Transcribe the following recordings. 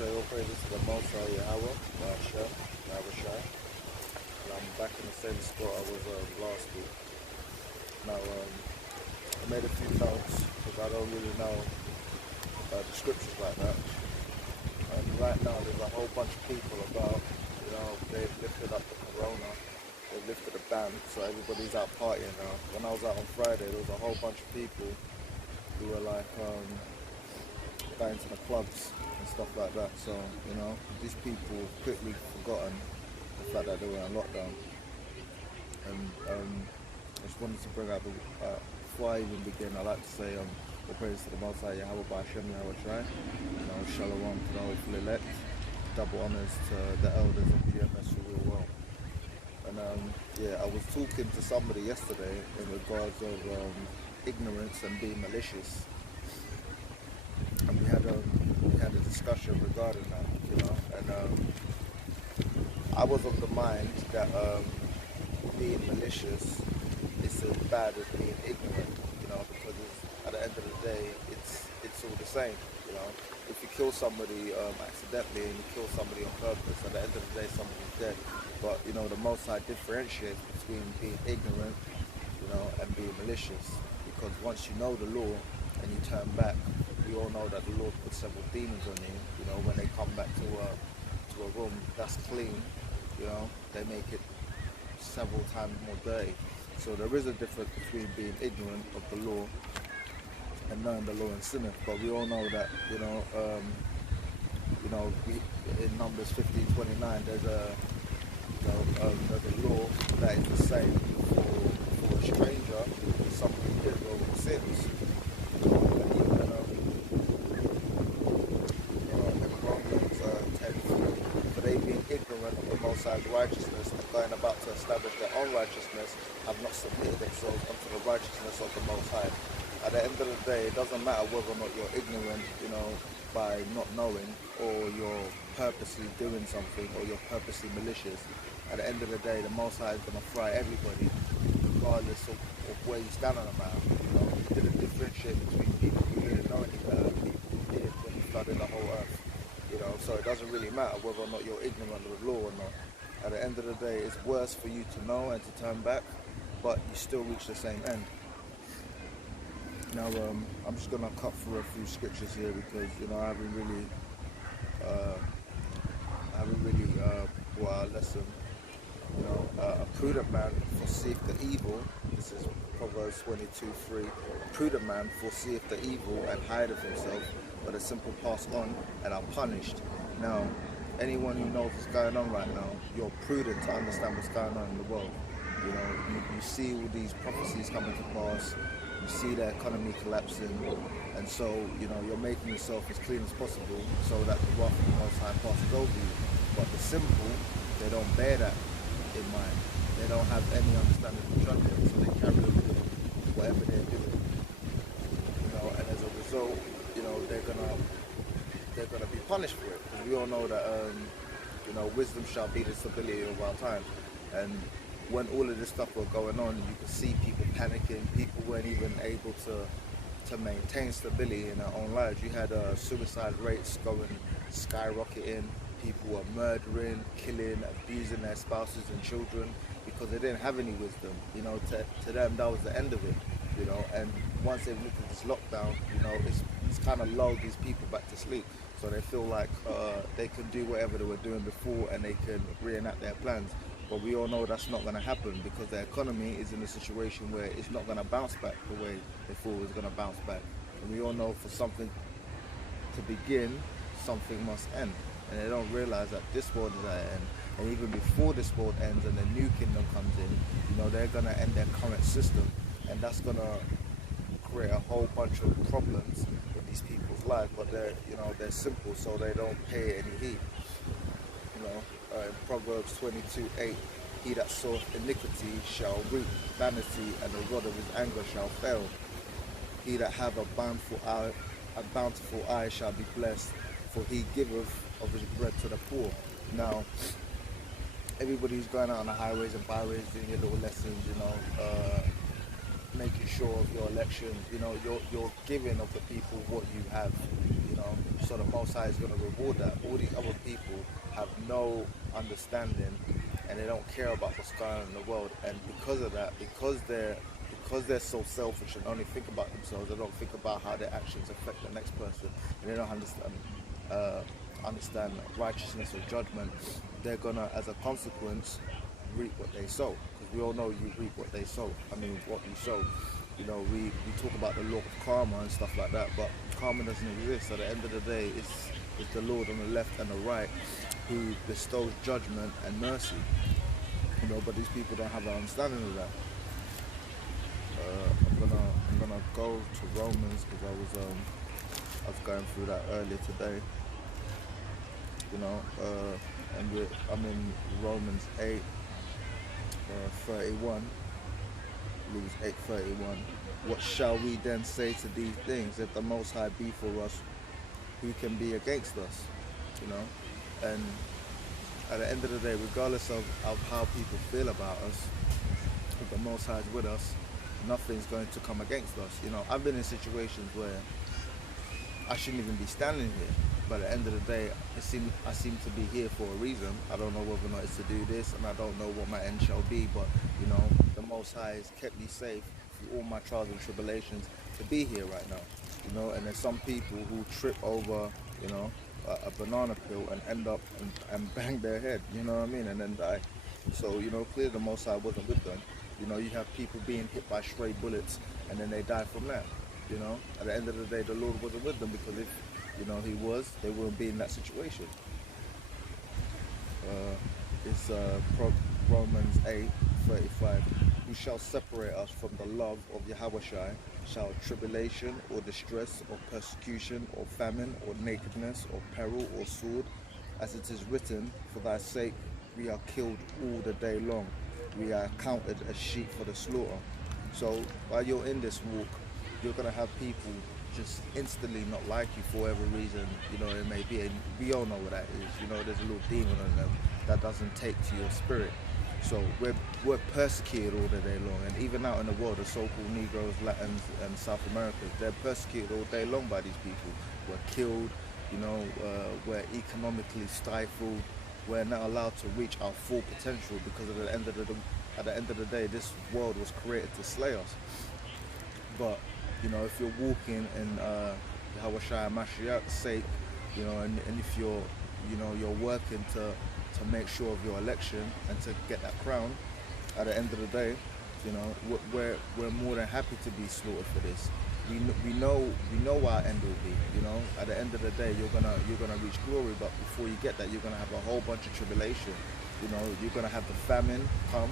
say all praises to the Most High Yahweh, Hashem, Yahushai. And I'm back in the same spot I was last week. Now, I made a few notes because I don't really know the scriptures like that. And right now, there's a whole bunch of people about, they've lifted up the corona, they've lifted the ban, so everybody's out partying now. When I was out on Friday, there was a whole bunch of people who were like going to the clubs and stuff like that. So, these people quickly forgotten the fact that they were on lockdown. And I just wanted to bring out before I even begin, I like to say all praise to the Most High Yahweh by Hashem Yahushai. Shalom to the hopeful elect. Double honors to the elders of GMS who rule well. And I was talking to somebody yesterday in regards of ignorance and being malicious. And we had a discussion regarding that, and I was of the mind that being malicious is as bad as being ignorant, because at the end of the day, it's all the same, If you kill somebody accidentally and you kill somebody on purpose, at the end of the day, somebody's dead. But the Most High differentiates between being ignorant, and being malicious, because once you know the law and you turn back, we all know that the Lord puts several demons on you. When they come back to a room that's clean, they make it several times more dirty. So there is a difference between being ignorant of the law and knowing the law and sinning. But we all know that, in Numbers 15:29, there's a law that is the same for a stranger, somebody did wrong sins. For they being ignorant of the Most High's righteousness and going about to establish their own righteousness, have not submitted themselves unto the righteousness of the Most High. At the end of the day, it doesn't matter whether or not you're ignorant, by not knowing, or you're purposely doing something, or you're purposely malicious. At the end of the day, the Most High is going to fry everybody, regardless of where you stand on the matter. He didn't differentiate between people who didn't know any better and people who did when he flooded the whole earth. So it doesn't really matter whether or not you're ignorant of the law or not. At the end of the day, it's worse for you to know and to turn back, but you still reach the same end. Now, I'm just going to cut through a few scriptures here because, I haven't really brought out a lesson. A prudent man foreseeth the evil. This is Proverbs 22:3. A prudent man foreseeth the evil and hideth himself, but the simple pass on and are punished. Now, anyone who knows what's going on right now, you're prudent to understand what's going on in the world. You see all these prophecies coming to pass. You see the economy collapsing, and so you're making yourself as clean as possible so that the wrath of the Most High passes over you. But the simple, they don't bear that in mind. They don't have any understanding of judgment, so they carry on doing whatever they're doing. And as a result, they're gonna be punished for it. Because we all know that wisdom shall be the stability of our time. And when all of this stuff was going on, you could see people panicking. People weren't even able to maintain stability in their own lives. You had suicide rates going skyrocketing. People were murdering, killing, abusing their spouses and children because they didn't have any wisdom. To them that was the end of it. And once they've lifted this lockdown, it's kind of lulled these people back to sleep. So they feel like they can do whatever they were doing before and they can reenact their plans. But we all know that's not going to happen because the economy is in a situation where it's not going to bounce back the way they thought it was going to bounce back. And we all know for something to begin, something must end. And they don't realize that this world is at an end. And even before this world ends and the new kingdom comes in, they're going to end their current system. And that's going to create a whole bunch of problems in these people's lives. But they're simple, so they don't pay any heed. In Proverbs 22:8, he that soweth iniquity shall reap vanity, and the rod of his anger shall fail. He that hath a bountiful eye shall be blessed, for he giveth of his bread to the poor. Now, everybody who's going out on the highways and byways doing your little lessons, making sure of your election, you're giving of the people what you have, know, so the Most High is going to reward that. All these other people have no understanding, and they don't care about what's going on in the world. And because of that, because they're so selfish and only think about themselves, they don't think about how their actions affect the next person, and they don't uh, understand righteousness or judgment. They're gonna, as a consequence, reap what they sow. Because we all know you reap what they sow. I mean, what you sow. You know, we talk about the law of karma and stuff like that, but karma doesn't exist. At the end of the day, it's the Lord on the left and the right who bestows judgment and mercy. You know, but these people don't have an understanding of that. I'm gonna go to Romans because I was going through that earlier today. You know, I'm in Romans 8, 31. Romans 8:31. What shall we then say to these things? If the Most High be for us, who can be against us? You know, and at the end of the day, regardless of how people feel about us, if the Most High is with us, nothing's going to come against us. You know, I've been in situations where I shouldn't even be standing here, but at the end of the day, I seem to be here for a reason. I don't know whether or not it's to do this, and I don't know what my end shall be, but you know, the Most High has kept me safe through all my trials and tribulations to be here right now. You know, and there's some people who trip over, you know, a banana peel and end up and bang their head, you know what I mean, and then die. So, you know, clearly the Most High wasn't with them. You know, you have people being hit by stray bullets and then they die from that. You know, at the end of the day, the Lord wasn't with them, because if, you know, He was, they wouldn't be in that situation. It's Romans 8:35. Who shall separate us from the love of Yahushua? Shall tribulation or distress or persecution or famine or nakedness or peril or sword? As it is written, for thy sake we are killed all the day long. We are counted as sheep for the slaughter. So while you're in this walk, you're going to have people just instantly not like you for whatever reason, you know, it may be. And we all know what that is. You know, there's a little demon on them that doesn't take to your spirit. So we're persecuted all the day long. And even out in the world, the so-called Negroes, Latins, and South Americans, they're persecuted all day long by these people. We're killed, you know, we're economically stifled. We're not allowed to reach our full potential because at the end of the day, this world was created to slay us. But you know, if you're walking in Yahushua Mashiach's sake, you know, and if you're, you know, you're working to make sure of your election and to get that crown, at the end of the day, you know, we're more than happy to be slaughtered for this. We know our end will be. You know, at the end of the day, you're gonna reach glory, but before you get that, you're gonna have a whole bunch of tribulation. You know, you're gonna have the famine come,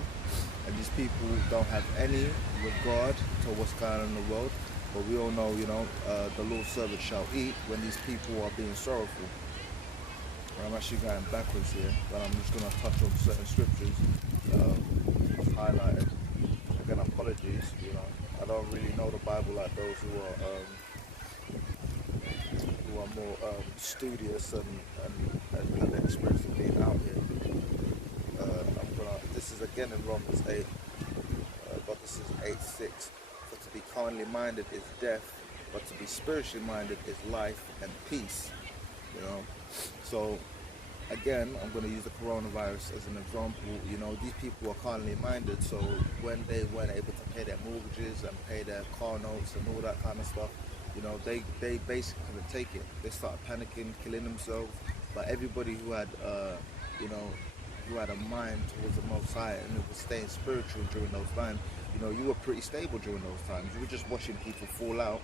and these people don't have any regard to what's going on in the world. But we all know, you know, the Lord's servant shall eat when these people are being sorrowful. I'm actually going backwards here, but I'm just going to touch on certain scriptures highlighted. Again, apologies, you know, I don't really know the Bible like those who are more studious and have the experience of being out here. This is again in Romans 8, but this is 8:6. For to be carnally minded is death, but to be spiritually minded is life and peace. You know, so again, I'm going to use the coronavirus as an example. You know, these people are carnally minded, so when they weren't able to pay their mortgages and pay their car notes and all that kind of stuff, you know, they basically couldn't take it. They started panicking, killing themselves. But everybody who had, you know, who had a mind towards the Most High and who was staying spiritual during those times, you know, you were pretty stable during those times. You were just watching people fall out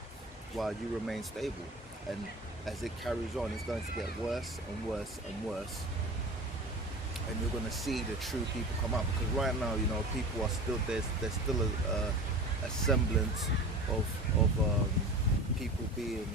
while you remain stable. And as it carries on, it's going to get worse and worse and worse. And you're going to see the true people come out. Because right now, you know, people are still, there's still a semblance of people being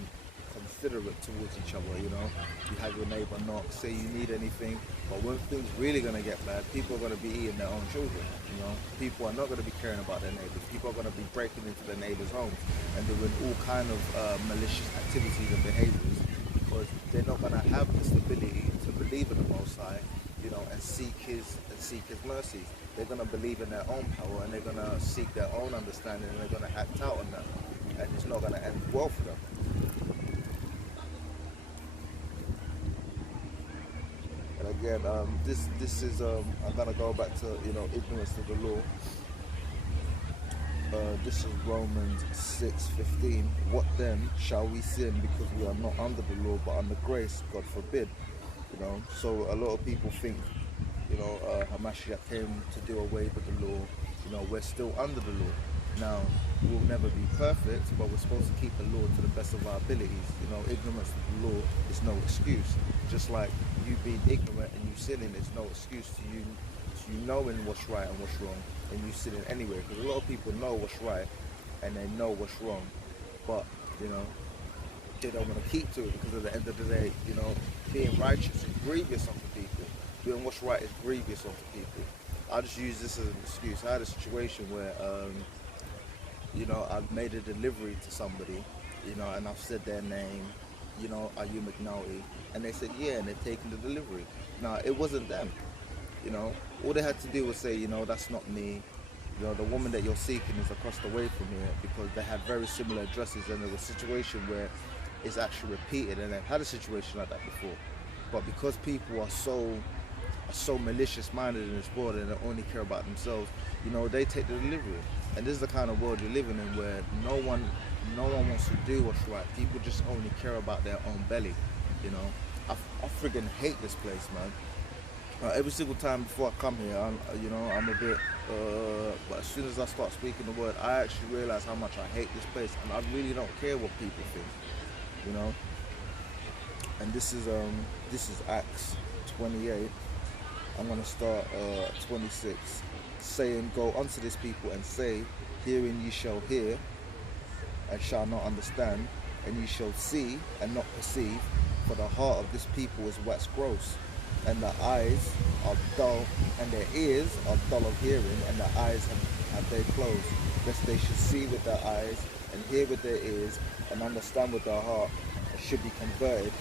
considerate towards each other, you know. You have your neighbor knock, say you need anything, but when things really going to get bad, people are going to be eating their own children, you know. People are not going to be caring about their neighbors. People are going to be breaking into their neighbors' homes and doing all kind of malicious activities and behaviors, because they're not going to have the stability to believe in the Most High, you know, and seek His mercies. They're going to believe in their own power, and they're going to seek their own understanding, and they're going to act out on that, and it's not going to end well for them. again, this is I'm gonna go back to ignorance of the law. This is Romans 6:15. What then shall we sin because we are not under the law but under grace? God forbid. So a lot of people think Hamashiach came to do away with the law. We're still under the law. Now, we'll never be perfect, but we're supposed to keep the law to the best of our abilities. Ignorance of the law is no excuse. Just like you being ignorant and you sinning is no excuse to you knowing what's right and what's wrong, and you sinning anyway. Because a lot of people know what's right and they know what's wrong, but they don't want to keep to it because at the end of the day, being righteous is grievous unto people. Doing what's right is grievous unto people. I just use this as an excuse. I had a situation where I've made a delivery to somebody, and I've said their name, are you McNulty? And they said, yeah, and they've taken the delivery. Now, it wasn't them, All they had to do was say, that's not me. The woman that you're seeking is across the way from here, because they had very similar addresses, and there was a situation where it's actually repeated, and they've had a situation like that before. But because people are so malicious minded in this world and they only care about themselves, they take the delivery. And this is the kind of world you're living in, where no one wants to do what's right. People just only care about their own belly. I friggin' hate this place, man. Every single time before I come here, I'm a bit but as soon as I start speaking the word, I actually realize how much I hate this place, and I really don't care what people think. And this is Acts 28. I'm going to start 26, saying, go unto this people and say, hearing ye shall hear and shall not understand, and ye shall see and not perceive, for the heart of this people is waxed gross, and their eyes are dull, and their ears are dull of hearing, and their eyes have they closed, lest they should see with their eyes, and hear with their ears, and understand with their heart, and should be converted,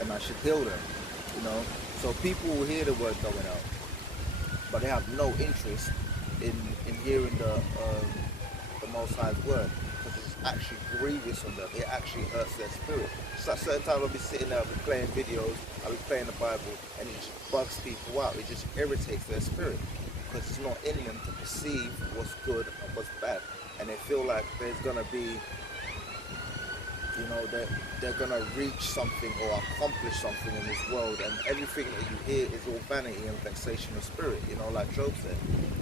and I should heal them. So people will hear the word going out, but they have no interest in hearing the Most High's word, because it's actually grievous on them. It actually hurts their spirit. So at certain times I'll be sitting there, I'll be playing videos, I'll be playing the Bible, and it just bugs people out. It just irritates their spirit, because it's not in them to perceive what's good and what's bad, and they feel like there's gonna be, they're gonna reach something or accomplish something in this world, and everything that you hear is all vanity and vexation of spirit. Like Job said,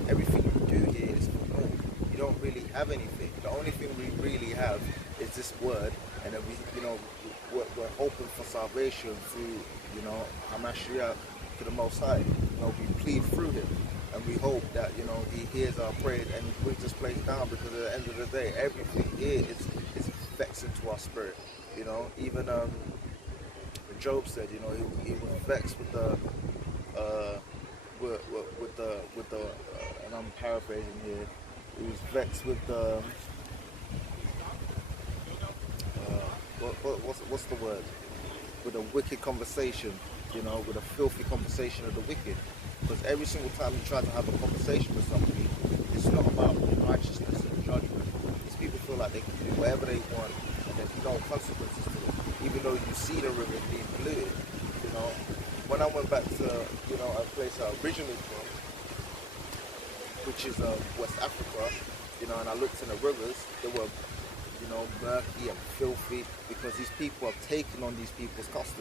everything you do here is for naught. You don't really have anything. The only thing we really have is this word, and then we're hoping for salvation through, Hamashiach, to the Most High. We plead through Him, and we hope that He hears our prayers and He brings this place down, because at the end of the day, everything here is vexing to our spirit. Even Job said, he was vexed with the and I'm paraphrasing here. He was vexed with the what's the word? With a wicked conversation, with a filthy conversation of the wicked. Because every single time you try to have a conversation with somebody, it's not about righteousness and judgment. These people feel like they can do whatever they want, and there's no consequences to it. Even though you see the river being polluted, When I went back to, a place I originally from, which is West Africa, and I looked in the rivers, they were, murky and filthy, because these people have taken on these people's customs.